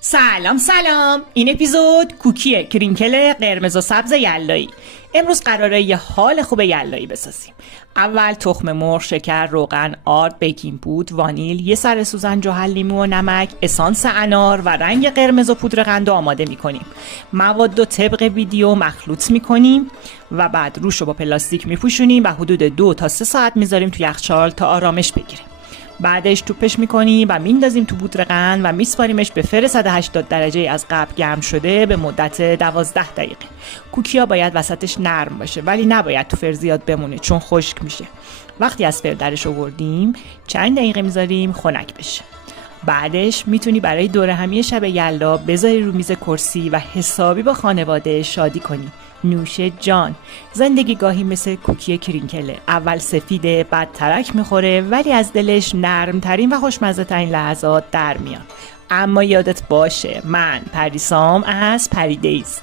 سلام، این اپیزود کوکی کرینکل قرمز و سبز یلایی. امروز قراره یه حال خوب یلایی بسازیم. اول تخم مرغ، شکر، روغن، آرد، بیکینگ پودر، وانیل، یه سر سوزن، جوهر لیمو و نمک، اسانس انار و رنگ قرمز و پودر قند آماده میکنیم. مواد رو طبق ویدیو مخلوط میکنیم و بعد روش رو با پلاستیک میپوشونیم و حدود 2 تا 3 ساعت میذاریم تو یخچال تا آرامش بگیره. بعدش توپش میکنیم و میندازیم تو پودر قند و میسپاریمش به فر 180 درجه از قبل گرم شده به مدت 12 دقیقه. کوکیا باید وسطش نرم باشه ولی نباید تو فر زیاد بمونه چون خشک میشه. وقتی از فر درش آوردیم چند دقیقه میذاریم خنک بشه. بعدش میتونی برای دوره همی شب یلدا بذاری رو میز کرسی و حسابی با خانواده شادی کنی. نوش جان. زندگی گاهی مثل کوکی کرینکله، اول سفیده بعد ترک میخوره ولی از دلش نرم ترین و خوشمزه ترین لحظات در میان. اما یادت باشه من پریسام از پریدیز.